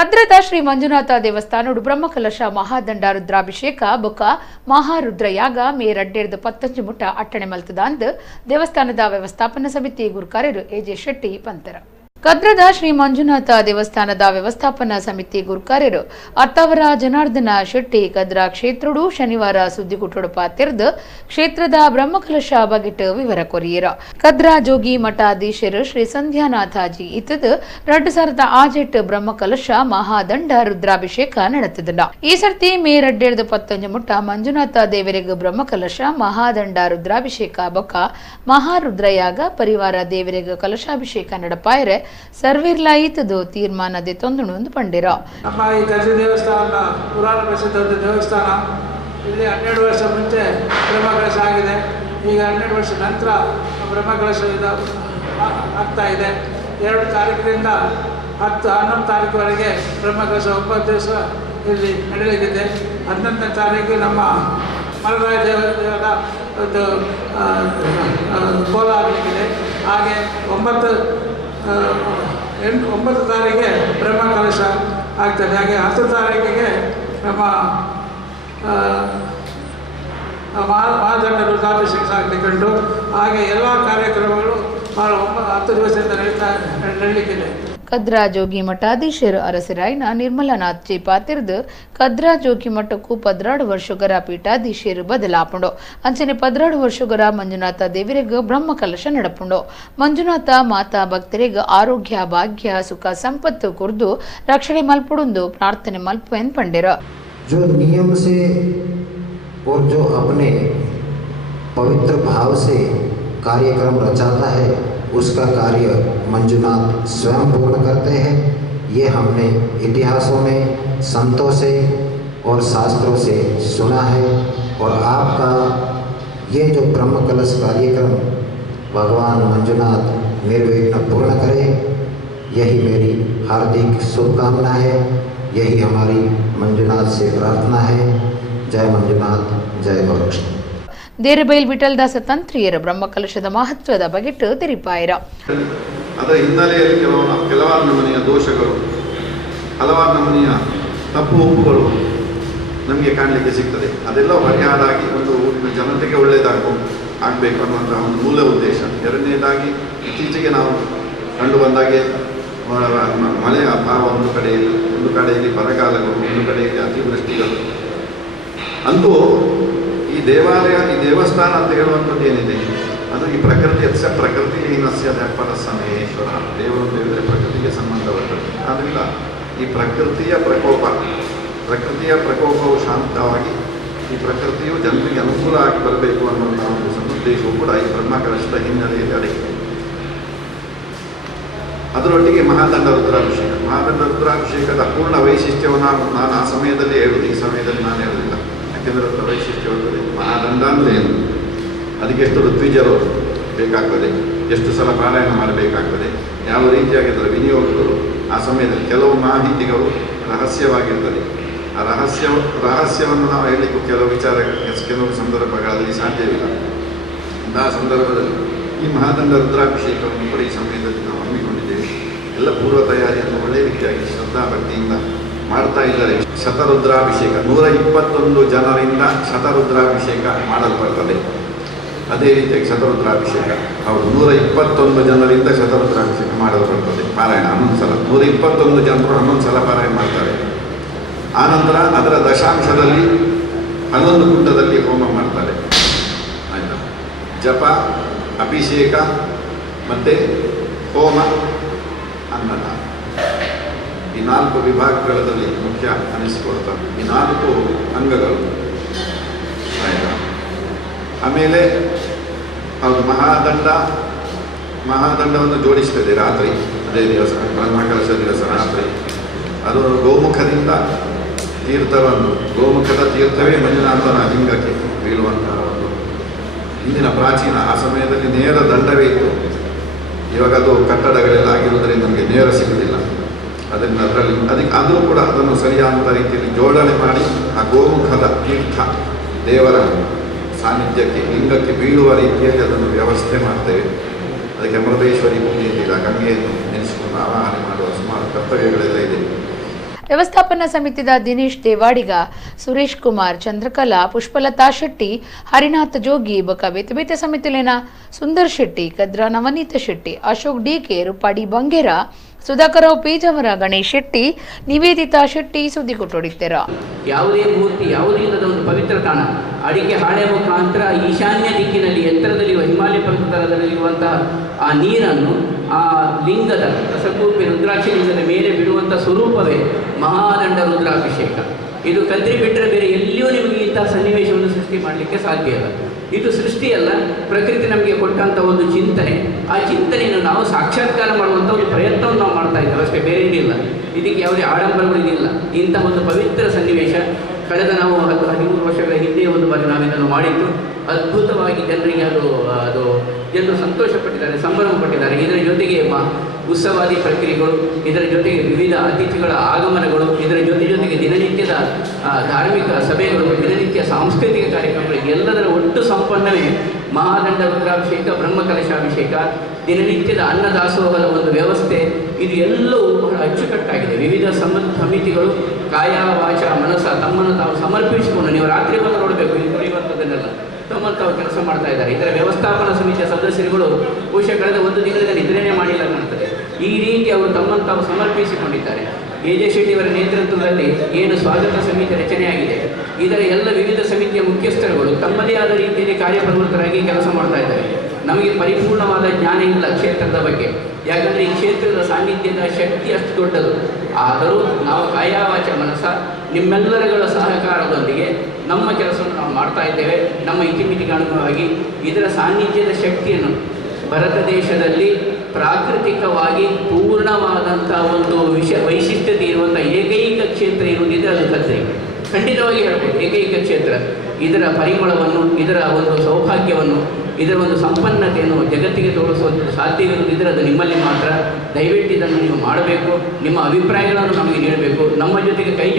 ಕದ್ರದ ಶ್ರೀ ಮಂಜುನಾಥ ದೇವಸ್ಥಾನಡು ಬ್ರಹ್ಮಕಲಶ ಮಹಾದಂಡ ರುದ್ರಾಭಿಷೇಕ ಬೊಕ್ಕ ಮಹಾರುದ್ರಯಾಗ ಮೇ 2015 ಮುಟ್ಟ ಅಟ್ಟಣೆ ಮಲ್ತದಾಂದ್ ದೇವಸ್ಥಾನದ ವ್ಯವಸ್ಥಾಪನಾ ಸಮಿತಿ ಗುರುಕಾರ್ಯರು ಎಜೆ ಶೆಟ್ಟಿ ಪಂತರ. ಕದ್ರದ ಶ್ರೀ ಮಂಜುನಾಥ ದೇವಸ್ಥಾನದ ವ್ಯವಸ್ಥಾಪನಾ ಸಮಿತಿ ಗುರುಕಾರ್ಯರು ಅತ್ತಾವರ ಜನಾರ್ದನ ಶೆಟ್ಟಿ ಕದ್ರ ಕ್ಷೇತ್ರಡು ಶನಿವಾರ ಸುದ್ದಿಗುಟ್ಟೊಡಪ ತೆರೆದು ಕ್ಷೇತ್ರದ ಬ್ರಹ್ಮಕಲಶ ಬಗೆಟ್ ವಿವರ ಕೊರಿಯರ. ಕದ್ರ ಜೋಗಿ ಮಠಾಧೀಶರು ಶ್ರೀ ಸಂಧ್ಯಾನಾಥಾಜಿ ಇತ್ತದ 2007 ಬ್ರಹ್ಮಕಲಶ ಮಹಾದಂಡ ರುದ್ರಾಭಿಷೇಕ ನಡೆತದಲ್ಲ. ಈ ಸರ್ತಿ ಮೇ 2015 ಮುಟ್ಟ ಮಂಜುನಾಥ ದೇವರಿಗೆ ಬ್ರಹ್ಮಕಲಶ ಮಹಾದಂಡ ರುದ್ರಾಭಿಷೇಕ ಬೊಕ್ಕ ಮಹಾರುದ್ರಯಾಗ ಪರಿವಾರ ದೇವರಿಗೆ ಕಲಶಾಭಿಷೇಕ ನಡಪಾಯರೆ ಸರ್ವಿರ್ಲಾಯಿತದು ತೀರ್ಮಾನದೆ ತೊಂದಣೊಂದು ಪಂಡಿರ. ನಮ್ಮ ಈ ಗಜ ದೇವಸ್ಥಾನ ಪುರಾಣ ಪ್ರಸಿದ್ಧ ದೇವಸ್ಥಾನ. ಇಲ್ಲಿ 12 ವರ್ಷ ಮುಂಚೆ ಬ್ರಹ್ಮಕಲಶ ಆಗಿದೆ. ಈಗ 12 ವರ್ಷ ನಂತರ ಬ್ರಹ್ಮಕಲಶ ಆಗ್ತಾ ಇದೆ. 2 ತಾರೀಕಿನಿಂದ 10-11 ತಾರೀಕುವರೆಗೆ ಬ್ರಹ್ಮಕಲಶ 9 ದಿವಸ ಇಲ್ಲಿ ನಡೆಯಲಿದೆ. 11ನೇ ತಾರೀಕು ನಮ್ಮ ಮಲರಾಯ ದೇವರ ಒಂದು ಕೋಲ ಆಗಲಿಕ್ಕಿದೆ. ಹಾಗೆ 9 ತಾರೀಕಿಗೆ ಬ್ರಹ್ಮಕಲಶ ಆಗ್ತದೆ. ಹಾಗೆ 10 ತಾರೀಕಿಗೆ ನಮ್ಮ ಮಹಾದಂಡ ರುದ್ರಾಭಿಷೇಕ ಆಗಲಿಕ್ಕುಂಟು. ಹಾಗೆ ಎಲ್ಲ ಕಾರ್ಯಕ್ರಮಗಳು 10 ದಿವಸದಿಂದ ನಡೀಲಿಕ್ಕಿದೆ. ಕದ್ರಾ ಜೋಗಿ ಮಠಾಧೀಶರು ಅರಸರಾಯನ ನಿರ್ಮಲನಾಥ್ ಜಿ ಪಾತಿರ್ದು ಕದ್ರಾ ಜೋಗಿ ಮಠಕ್ಕೂ 12 ವರ್ಷಗರ ಪೀಠಾಧೀಶರು ಬದಲಾಪುಂಡು. ಅಂಚನೆ 12 ವರ್ಷಗರ ಮಂಜುನಾಥ ದೇವರಿಗೆ ಬ್ರಹ್ಮಕಲಶ ನಡಪುಂಡು. ಮಂಜುನಾಥ ಮಾತಾ ಭಕ್ತರಿಗೆ ಆರೋಗ್ಯ ಭಾಗ್ಯ ಸುಖ ಸಂಪತ್ತು ಕುರ್ದು ರಕ್ಷಣೆ ಮಲ್ಪುಡುಂದು ಪ್ರಾರ್ಥನೆ ಮಲ್ಪೆನ್ ಪಂಡಿರ. जो नियम से और जो अपने पवित्र भाव से कार्यक्रम रचाता है उसका कार्य मंजुनाथ स्वयं पूर्ण करते हैं. ये हमने इतिहासों में संतों से और शास्त्रों से सुना है. और आपका ये जो ब्रह्म कलश कार्यक्रम भगवान मंजुनाथ निर्विघ्न पूर्ण करे, यही मेरी हार्दिक शुभकामना है. यही हमारी मंजुनाथ से प्रार्थना है. जय मंजुनाथ, जय गौरक्षण. ದೇರಬೈಲ್ ವಿಠಲದಾಸ ತಂತ್ರಿಯರ ಬ್ರಹ್ಮಕಲಶದ ಮಹತ್ವದ ಬಗೆಟ್ ತೆರಿಪಾಯರ. ಅದರ ಹಿನ್ನೆಲೆಯಲ್ಲಿ ಕೆಲವಾರು ನಮೂನೆಯ ದೋಷಗಳು, ಹಲವಾರು ನಮೂನೆಯ ತಪ್ಪು ಒಪ್ಪುಗಳು ನಮಗೆ ಕಾಣಲಿಕ್ಕೆ ಸಿಗ್ತದೆ. ಅದೆಲ್ಲ ಪರಿಹಾರ ಆಗಿ ಒಂದು ಊರಿನ ಜನತೆಗೆ ಆಗಬೇಕು ಅನ್ನುವಂಥ ಒಂದು ಮೂಲ ಉದ್ದೇಶ. ಎರಡನೇದಾಗಿ ಇತ್ತೀಚೆಗೆ ನಾವು ಕಂಡು ಬಂದಾಗೆ ಮಳೆಯ ಅಭಾವ ಒಂದು ಕಡೆಯಲ್ಲಿ ಬರಗಾಲಗಳು, ಒಂದು ಕಡೆಯಲ್ಲಿ ಅತಿವೃಷ್ಟಿಗಳು. ಅಂತೂ ಈ ದೇವಸ್ಥಾನ ಅಂತ ಹೇಳುವಂಥದ್ದು ಏನಿದೆ ಅದು ಈ ಪ್ರಕೃತಿ ಪ್ರಕೃತಿಹೀನಸ್ಯ ದರ್ಪಣ ಸಮಯೇಶ್ವರ. ದೇವರು ಅಂತ ಹೇಳಿದರೆ ಪ್ರಕೃತಿಗೆ ಸಂಬಂಧಪಟ್ಟದ್ದು. ಆದ್ದರಿಂದ ಈ ಪ್ರಕೃತಿಯ ಪ್ರಕೋಪವು ಶಾಂತವಾಗಿ ಈ ಪ್ರಕೃತಿಯು ಜನರಿಗೆ ಅನುಕೂಲ ಆಗಿ ಬರಬೇಕು ಅನ್ನುವಂಥ ಒಂದು ಸದುದ್ದೇಶವು ಕೂಡ ಈ ಬ್ರಹ್ಮಕಲಶದ ಹಿನ್ನೆಲೆಯಲ್ಲಿ ಅಡಗಿದೆ. ಅದರೊಟ್ಟಿಗೆ ಮಹಾದಂಡ ರುದ್ರಾಭಿಷೇಕದ ಪೂರ್ಣ ವೈಶಿಷ್ಟ್ಯವನ್ನು ನಾನು ಆ ಸಮಯದಲ್ಲಿ ಹೇಳುವುದು, ಈ ಸಮಯದಲ್ಲಿ ನಾನು ಹೇಳುವುದಿಲ್ಲ. ಯಾಕೆಂದರೆ ಅದರ ವೈಶಿಷ್ಟ್ಯವಾದರೆ ಮಹಾದಂಡ ಅಂದರೆ ಏನು, ಅದಕ್ಕೆ ಎಷ್ಟು ಋತ್ವಿಜರು ಬೇಕಾಗ್ತದೆ, ಎಷ್ಟು ಸಲ ಪಾರಾಯಣ ಮಾಡಬೇಕಾಗ್ತದೆ, ಯಾವ ರೀತಿಯಾಗಿ ಅದರ ವಿನಿಯೋಗಗಳು, ಆ ಸಮಯದಲ್ಲಿ ಕೆಲವು ಮಾಹಿತಿಗಳು ರಹಸ್ಯವಾಗಿರ್ತದೆ. ಆ ರಹಸ್ಯವನ್ನು ನಾವು ಹೇಳಲಿಕ್ಕೂ ಕೆಲವು ಸಂದರ್ಭಗಳಲ್ಲಿ ಸಾಧ್ಯವಿಲ್ಲ. ಅಂತಹ ಸಂದರ್ಭದಲ್ಲಿ ಈ ಮಹಾದಂಡ ರುದ್ರಾಭಿಷೇಕವನ್ನು ಕೂಡ ಈ ಸಮಯದಲ್ಲಿ ನಾವು ಹಮ್ಮಿಕೊಂಡಿದ್ದೇವೆ. ಎಲ್ಲ ಪೂರ್ವ ತಯಾರಿಯನ್ನು ಒಳ್ಳೆಯ ರೀತಿಯಾಗಿ ಶ್ರದ್ಧಾ ಭಕ್ತಿಯಿಂದ ಮಾಡ್ತಾ ಇದ್ದಾರೆ. ಶತರುದ್ರಾಭಿಷೇಕ 121 ಜನರಿಂದ ಶತರುದ್ರಾಭಿಷೇಕ ಮಾಡಲ್ಪಡ್ತದೆ. ಅದೇ ರೀತಿಯಾಗಿ ಶತರುದ್ರಾಭಿಷೇಕ 121 ಜನರಿಂದ ಶತರುದ್ರಾಭಿಷೇಕ ಮಾಡಲ್ಪಡ್ತದೆ. ಪಾರಾಯಣ 11 ಸಲ, 121 ಜನರು 11 ಸಲ ಪಾರಾಯಣ ಮಾಡ್ತಾರೆ. ಆನಂತರ ಅದರ ದಶಾಂಶದಲ್ಲಿ 11 ಕುಂಡದಲ್ಲಿ ಹೋಮ ಮಾಡ್ತಾರೆ. ಆಯಿತಾ, ಜಪ, ಅಭಿಷೇಕ ಮತ್ತು ಹೋಮ, ಅನ್ನದಾನ, ಈ 4 ವಿಭಾಗಗಳಲ್ಲಿ ಮುಖ್ಯ ಅನಿಸಿಕೊಳ್ತವೆ. ಈ 4 ಅಂಗಗಳು. ಆಯಿತಾ, ಆಮೇಲೆ ಅವರು ಮಹಾದಂಡವನ್ನು ಜೋಡಿಸ್ತದೆ ರಾತ್ರಿ. ಅದೇ ದಿವಸ ಬ್ರಹ್ಮಕಲಶ ದಿವಸ ರಾತ್ರಿ ಅದು ಗೋಮುಖದಿಂದ ಗೋಮುಖದ ತೀರ್ಥವೇ ಮಂಜುನಾಥನ ಲಿಂಗಕ್ಕೆ ಬೀಳುವಂತಹ ಒಂದು ಹಿಂದಿನ ಪ್ರಾಚೀನ. ಆ ಸಮಯದಲ್ಲಿ ನೇರ ದಂಡವೇ ಇತ್ತು. ಇವಾಗ ಅದು ಕಟ್ಟಡಗಳೆಲ್ಲ ಆಗಿರುವುದರಿಂದ ನಮಗೆ ನೇರ ಸಿಗುವುದಿಲ್ಲ. ಅದರಿಂದ ಆದರೂ ಕೂಡ ಅದನ್ನು ಸರಿಯಾದ ರೀತಿಯಲ್ಲಿ ಜೋಡಣೆ ಮಾಡಿ ಆ ಗೋಮುಖದ ತೀರ್ಥ ದೇವರ ಸಾನ್ನಿಧ್ಯಕ್ಕೆ ಲಿಂಗಕ್ಕೆ ಬೀಳುವ ರೀತಿಯಲ್ಲಿ ಅದನ್ನು ವ್ಯವಸ್ಥೆ ಮಾಡ್ತೇವೆ. ಅದಕ್ಕೆ ಅಮೃತೇಶ್ವರಿ ಪೂಜೆ ಇಲ್ಲ, ಗಂಗೆಯನ್ನು ನೆನೆಸಿಕೊಂಡು ಆವಾಹನೆ ಮಾಡುವ ಸುಮಾರು ಕರ್ತವ್ಯಗಳೆಲ್ಲ ಇದೆ. ವ್ಯವಸ್ಥಾಪನಾ ಸಮಿತಿದ ದಿನೇಶ್ ದೇವಾಡಿಗ, ಸುರೇಶ್ ಕುಮಾರ್, ಚಂದ್ರಕಲಾ, ಪುಷ್ಪಲತಾ ಶೆಟ್ಟಿ, ಹರಿನಾಥ್ ಜೋಗಿ ಬೊಕ ಬೇತೆ ಸಮಿತಿಲಿನ ಸುಂದರ್ ಶೆಟ್ಟಿ, ಕದ್ರಾ ನವನೀತ ಶೆಟ್ಟಿ, ಅಶೋಕ್ ಡಿಕೆ, ರೂಪಾಡಿ ಬಂಗೇರ, ಸುಧಾಕರರಾವ್ ಪೇಜಾವರ, ಗಣೇಶ್ ಶೆಟ್ಟಿ, ನಿವೇದಿತಾ ಶೆಟ್ಟಿ ಸುದ್ದಿ ಕೊಟ್ಟೊಡಿದ್ದಾರ. ಯಾವುದೇ ಮೂರ್ತಿ ಯಾವುದೇ ಇಲ್ಲದ ಒಂದು ಪವಿತ್ರ ತಾಣ ಅಡಿಕೆ ಹಾಳೆ ಮುಖಾಂತರ ಈಶಾನ್ಯ ದಿಕ್ಕಿನಲ್ಲಿ ಎತ್ತರದಲ್ಲಿ ಹಿಮಾಲಯ ಪರ್ವತದಲ್ಲಿರುವಂತಹ ಆ ನೀರನ್ನು ಆ ಲಿಂಗದ ರಸಕೂಪಿ ರುದ್ರಾಕ್ಷಿ ಲಿಂಗದ ಮೇಲೆ ಬಿಡುವಂಥ ಸ್ವರೂಪವೇ ಮಹಾದಂಡ ರುದ್ರಾಭಿಷೇಕ. ಇದು ಕದ್ರಿ ಬಿಟ್ಟರೆ ಬೇರೆ ಎಲ್ಲಿಯೂ ನಿಮಗೆ ಇಂತಹ ಸನ್ನಿವೇಶವನ್ನು ಸೃಷ್ಟಿ ಮಾಡಲಿಕ್ಕೆ ಸಾಧ್ಯ ಇಲ್ಲ. ಇದು ಸೃಷ್ಟಿಯಲ್ಲ, ಪ್ರಕೃತಿ ನಮಗೆ ಕೊಟ್ಟಂಥ ಒಂದು ಚಿಂತನೆ. ಆ ಚಿಂತನೆಯನ್ನು ನಾವು ಸಾಕ್ಷಾತ್ಕಾರ ಮಾಡುವಂಥ ಒಂದು ಪ್ರಯತ್ನವನ್ನು ನಾವು ಮಾಡ್ತಾ ಇದ್ದೇವೆ ಅಷ್ಟೇ, ಬೇರೆ ಏನಿಲ್ಲ. ಇದಕ್ಕೆ ಯಾವುದೇ ಆಡಂಬರಗಳಿಲ್ಲ. ಇಂಥ ಒಂದು ಪವಿತ್ರ ಸನ್ನಿವೇಶ ಕಳೆದ ನಾವು 13 ವರ್ಷಗಳ ಹಿಂದೆ ಒಂದು ಬಾರಿ ನಾವಿದನ್ನು ಮಾಡಿದ್ದು. ಅದ್ಭುತವಾಗಿ ಜನರಿಗೆ ಅದು ಜನರು ಸಂತೋಷಪಟ್ಟಿದ್ದಾರೆ, ಸಂಭ್ರಮ ಪಟ್ಟಿದ್ದಾರೆ. ಇದರ ಜೊತೆಗೆ ಉತ್ಸವಾದಿ ಪ್ರಕ್ರಿಯೆಗಳು, ಇದರ ಜೊತೆಗೆ ವಿವಿಧ ಅತಿಥಿಗಳ ಆಗಮನಗಳು, ಇದರ ಜೊತೆಗೆ ದಿನನಿತ್ಯದ ಧಾರ್ಮಿಕ ಸಭೆಗಳು, ದಿನನಿತ್ಯ ಸಾಂಸ್ಕೃತಿಕ ಕಾರ್ಯಕ್ರಮಗಳು, ಎಲ್ಲದರ ಒಟ್ಟು ಸಂಪನ್ನವೇ ಮಹಾದಂಡ ರುದ್ರಾಭಿಷೇಕ, ಬ್ರಹ್ಮಕಲಶಾಭಿಷೇಕ, ದಿನನಿತ್ಯದ ಅನ್ನದಾಸೋಹದ ಒಂದು ವ್ಯವಸ್ಥೆ. ಇದು ಎಲ್ಲವೂ ಬಹಳ ಅಚ್ಚುಕಟ್ಟಾಗಿದೆ. ವಿವಿಧ ಸಮಿತಿಗಳು ಕಾಯ ವಾಚ ಮನಸ್ಸ ತಮ್ಮನ್ನು ತಾವು ಸಮರ್ಪಿಸಿಕೊಂಡು, ನೀವು ರಾತ್ರಿ ಬಂದು ನೋಡಬೇಕು, ಇದು ಪರಿವರ್ತನೆಲ್ಲ ತಮ್ಮನ್ನು ತಾವು ಕೆಲಸ ಮಾಡ್ತಾ ಇದ್ದಾರೆ. ಇದರ ವ್ಯವಸ್ಥಾಪನಾ ಸಮಿತಿಯ ಸದಸ್ಯರುಗಳು ಬಹುಶಃ ಕಳೆದ ಒಂದು ದಿನದ ನಿದ್ರೆನೇ ಮಾಡಿಲ್ಲ ಕಾಣ್ತದೆ. ಈ ರೀತಿ ಅವರು ತಮ್ಮನ್ನು ತಾವು ಸಮರ್ಪಿಸಿಕೊಂಡಿದ್ದಾರೆ. ಎ.ಜೆ. ಶೆಟ್ಟಿಯವರ ನೇತೃತ್ವದಲ್ಲಿ ಏನು ಸ್ವಾಗತ ಸಮಿತಿ ರಚನೆಯಾಗಿದೆ, ಇದರ ಎಲ್ಲ ವಿವಿಧ ಸಮಿತಿಯ ಮುಖ್ಯಸ್ಥರುಗಳು ತಮ್ಮದೇ ಆದ ರೀತಿಯಲ್ಲಿ ಕಾರ್ಯಪ್ರವೃತ್ತರಾಗಿ ಕೆಲಸ ಮಾಡ್ತಾ ಇದ್ದಾರೆ. ನಮಗೆ ಪರಿಪೂರ್ಣವಾದ ಜ್ಞಾನ ಇಲ್ಲ ಕ್ಷೇತ್ರದ ಬಗ್ಗೆ, ಯಾಕಂದರೆ ಈ ಕ್ಷೇತ್ರದ ಸಾನ್ನಿಧ್ಯದ ಶಕ್ತಿ ಅಷ್ಟು ದೊಡ್ಡದು. ಆದರೂ ನಾವು ಕಾಯವಾಚ ಮನಸ್ಸ ನಿಮ್ಮೆಲ್ಲರಗಳ ಸಹಕಾರದೊಂದಿಗೆ ನಮ್ಮ ಕೆಲಸವನ್ನು ನಾವು ಮಾಡ್ತಾ ಇದ್ದೇವೆ. ನಮ್ಮ ಇತಿಮಿತಿಗೆ ಅನುಗುಣವಾಗಿ ಇದರ ಸಾನ್ನಿಧ್ಯದ ಶಕ್ತಿಯನ್ನು ಭಾರತ ದೇಶದಲ್ಲಿ ಪ್ರಾಕೃತಿಕವಾಗಿ ಪೂರ್ಣವಾದಂಥ ಒಂದು ವೈಶಿಷ್ಟ್ಯತೆ ಇರುವಂಥ ಏಕೈಕ ಕ್ಷೇತ್ರ ಇರುವುದಿದೆ, ಅದು ಕದ್ರಿ. ಖಂಡಿತವಾಗಿ ಹೇಳ್ಬೋದು, ಏಕೈಕ ಕ್ಷೇತ್ರ. ಇದರ ಪರಿಮಳವನ್ನು, ಇದರ ಒಂದು ಸೌಭಾಗ್ಯವನ್ನು, ಇದರ ಒಂದು ಸಂಪನ್ನತೆಯನ್ನು ಜಗತ್ತಿಗೆ ತೋರಿಸುವಂಥದ್ದು ಸಾಧ್ಯವಿರುವುದಿದ್ದರೆ ಅದು ನಿಮ್ಮಲ್ಲಿ ಮಾತ್ರ. ದಯವಿಟ್ಟು ಇದನ್ನು ನೀವು ಮಾಡಬೇಕು. ನಿಮ್ಮ ಅಭಿಪ್ರಾಯಗಳನ್ನು ನಮಗೆ ನೀಡಬೇಕು. ನಮ್ಮ ಜೊತೆಗೆ ಕೈ